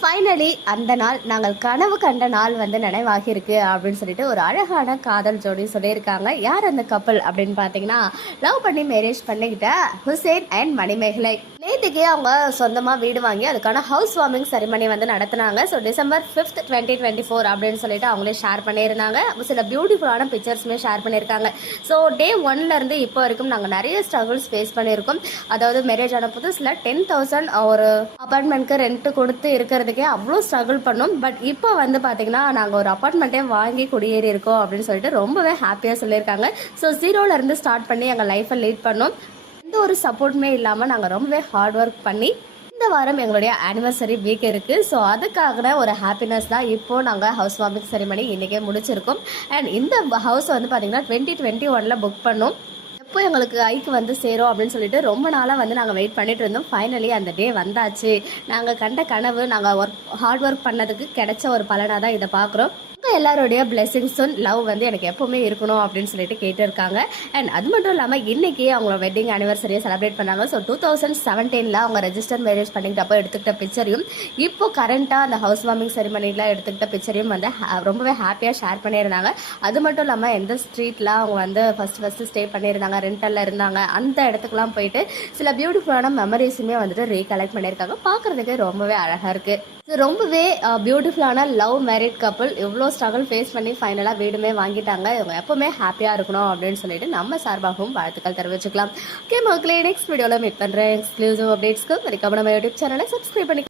Finally அந்த நாள் நாங்கள் கனவு கண்ட நாள் வந்து நினைவாகி இருக்கு அப்படின்னு சொல்லிட்டு ஒரு அழகான காதல் ஜோடி சொல்லியிருக்காங்க. யார் அந்த கப்பல் அப்படின்னு பார்த்தீங்கன்னா லவ் பண்ணி மேரேஜ் பண்ணிக்கிட்ட ஹுசேன் அண்ட் மணிமேகலை. நேற்றுக்கே அவங்க சொந்தமாக வீடு வாங்கி அதுக்கான ஹவுஸ் வார்மிங் செரிமனி வந்து நடத்தினாங்க. So December fifth twenty twenty four அப்படின்னு சொல்லிட்டு அவங்களே ஷேர் பண்ணியிருந்தாங்க. சில பியூட்டிஃபுல்லான பிக்சர்ஸுமே ஷேர் பண்ணியிருக்காங்க. ஸோ டே ஒன்லேருந்து இப்போ வரைக்கும் நாங்கள் நிறைய ஸ்ட்ரகிள்ஸ் ஃபேஸ் பண்ணியிருக்கோம். அதாவது மேரேஜ் ஆன புதுசில் டென் தௌசண்ட் ஒரு அப்பார்ட்மெண்ட்க்கு ரெண்ட் கொடுத்து இருக்கிறதுக்கே அவ்வளோ ஸ்ட்ரகிள் பண்ணோம். பட் இப்போ வந்து பார்த்தீங்கன்னா நாங்கள் ஒரு அப்பார்ட்மெண்ட்டே வாங்கி குடியேறி இருக்கோம் அப்படின்னு சொல்லிட்டு ரொம்பவே ஹாப்பியாக சொல்லியிருக்காங்க. ஸோ ஜீரோலேருந்து ஸ்டார்ட் பண்ணி எங்கள் லைஃப்பை லீட் பண்ணோம். எந்த ஒரு சப்போர்ட்டுமே இல்லாமல் நாங்கள் ரொம்பவே ஹார்ட் ஒர்க் பண்ணி இந்த வாரம் எங்களுடைய ஆனிவர்சரி வீக் இருக்குது ஸோ அதுக்காக ஒரு ஹாப்பினஸ் தான் இப்போ நாங்கள் ஹவுஸ் வார்மிங் செரிமனி இன்றைக்கே முடிச்சிருக்கோம். அண்ட் இந்த ஹவுஸ் வந்து பார்த்தீங்கன்னா டுவெண்ட்டி டுவெண்ட்டி ஒனில் புக் பண்ணோம். எப்போ எங்களுக்கு ஐக்கு வந்து சேரும் அப்படின்னு சொல்லிட்டு ரொம்ப நாளாக வந்து நாங்கள் வெயிட் பண்ணிட்டு இருந்தோம். ஃபைனலி அந்த டே வந்தாச்சு. நாங்கள் கண்ட கனவு நாங்கள் ஒர்க் ஹார்ட் ஒர்க் பண்ணதுக்கு கிடைச்ச ஒரு பலனாக தான் இதை பார்க்குறோம். உங்கள் எல்லாருடைய பிளெஸிங்ஸும் லவ் வந்து எனக்கு எப்போவுமே இருக்கணும் அப்படின்னு சொல்லிட்டு கேட்டிருக்காங்க. அண்ட் அது மட்டும் இல்லாமல் இன்னைக்கு அவங்களோட வெட்டிங் அனிவர்சரியை செலிப்ரேட் பண்ணாங்க. ஸோ டூ தௌசண்ட் செவன்டீனில் அவங்க ரெஜிஸ்டர் மேரேஜ் பண்ணிக்கிட்டப்போ எடுத்துக்கிட்ட பிக்சரையும் இப்போ கரண்ட்டாக அந்த ஹவுஸ் வார்மிங் செரிமனியில் எடுத்துக்கிட்ட பிக்சரையும் வந்து ரொம்பவே ஹாப்பியாக ஷேர் பண்ணியிருந்தாங்க. அது மட்டும் இல்லாமல் எந்த ஸ்ட்ரீட்டில் அவங்க வந்து ஃபர்ஸ்ட் ஃபஸ்ட்டு ஸ்டே பண்ணியிருந்தாங்க ரெண்டலில் இருந்தாங்க அந்த இடத்துக்குலாம் போயிட்டு சில பியூட்டிஃபுல்லான மெமரிஸுமே வந்துட்டு ரீகலெக்ட் பண்ணியிருக்காங்க. பார்க்குறதுக்கு ரொம்பவே அழகாக இருக்குது ரொம்பவே பியூட்டிஃபுல்லான லவ் மேரிட் கப்பல் எவ்வளோ ஸ்ட்ரகிள் ஃபேஸ் பண்ணி ஃபைனலாக வீடுமே வாங்கிட்டாங்க. இவங்க எப்பவுமே ஹாப்பியாக இருக்கணும் அப்படின்னு சொல்லிட்டு நம்ம சார்பாகவும் வாழ்த்துக்கள் தெரிவிச்சுக்கலாம். ஓகே மக்களே நெக்ஸ்ட் வீடியோவில் மீட் பண்ணுறேன் எக்ஸ்க்ளூசிவ் அப்டேட்ஸ்க்கு மறக்காம நம்ம யூடியூப் சேனலை சப்ஸ்கிரைப் பண்ணி